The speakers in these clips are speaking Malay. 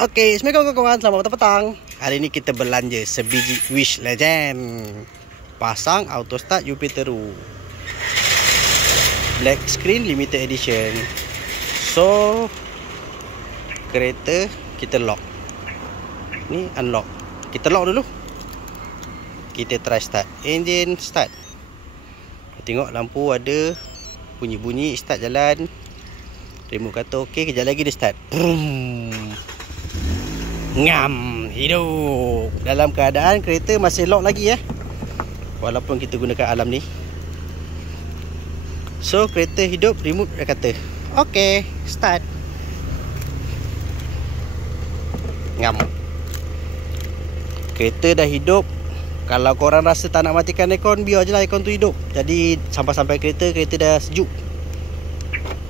Okey, assalamualaikum kawan-kawan, selamat petang. Hari ni kita belanja sebiji Wish Legend. Pasang auto start Jupiteru. Black screen limited edition. So kereta kita lock. Ni unlock. Kita lock dulu. Kita try start. Engine start. Tengok lampu ada bunyi-bunyi, start jalan. Remote kata okey, kejap lagi dia start. Ngam, hidup. Dalam keadaan kereta masih lock lagi ya. Walaupun kita gunakan alam ni. So kereta hidup, remote dia kata okey, start. Ngam. Kereta dah hidup. Kalau korang rasa tak nak matikan aircon, biar je lah aircon tu hidup. Jadi sampai-sampai kereta dah sejuk.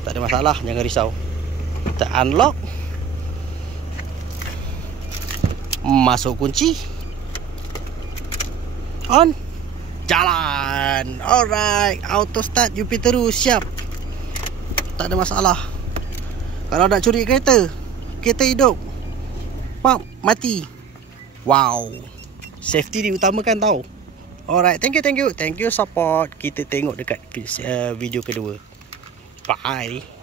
Tak ada masalah, jangan risau. Kita unlock. Masuk kunci. On. Jalan. Alright, auto start Jupiteru siap. Tak ada masalah. Kalau nak curi kereta hidup, pap, mati. Wow, safety diutamakan tau. Alright, thank you support. Kita tengok dekat video kedua. Bye.